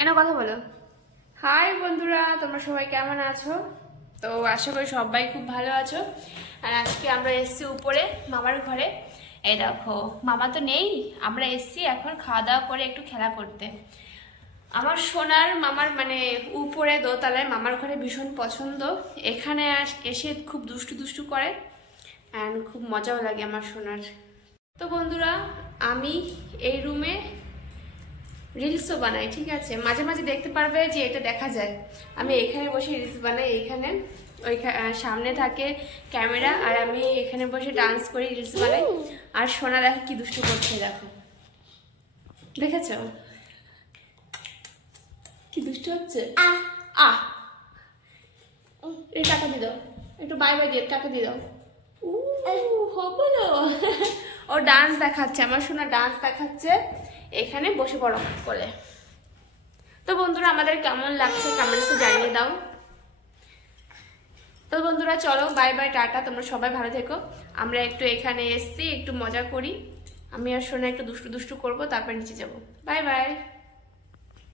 এনা কথা বলো। হাই বন্ধুরা, তোমরা সবাই কেমন আছো? তো আশা করি সবাই খুব ভালো আছো। আর আজকে আমরা এসেছি উপরে মামার ঘরে। এই দেখো, মামা তো নেই, আমরা এসেছি এখন খাওয়া দাওয়া করে একটু খেলা করতে। আমার সোনার মামার মানে উপরে দোতলায় মামার ঘরে ভীষণ পছন্দ। এখানে এসে খুব দুষ্টু দুষ্টু করে অ্যান্ড খুব মজাও লাগে আমার সোনার। তো বন্ধুরা, আমি এই রুমে রিলসও বানাই, ঠিক আছে? মাঝে মাঝে দেখতে পারবে যে এটা দেখা যায়, আমি এখানে বসে রিলস বানাই। এইখানে ওই সামনে থাকে ক্যামেরা, আর আমি এখানে বসে ডান্স করি, রিলস বানাই। আর সোনা দেখো কি দুষ্টু করছে, দেখো, দেখেছ কি দুষ্টু হচ্ছে? এই টাকা দিয়ে দাও, একটু বাই বাই দিয়ে টাকা দিয়ে দাও। বলো, ও ডান্স দেখাচ্ছে, আমার সোনা ডান্স দেখাচ্ছে এখানে বসে পড়ো বলে। তো বন্ধুরা, আমাদের কেমন লাগছে কমেন্টসে জানিয়ে দাও। তো বন্ধুরা চলো, বাই বাই, টাটা, তোমরা সবাই ভালো থেকো। আমরা একটু এখানে এসছি, একটু মজা করি, আমি আর সোনা একটু দুষ্টু দুষ্টু করবো, তারপর নিচে যাবো। Bye bye.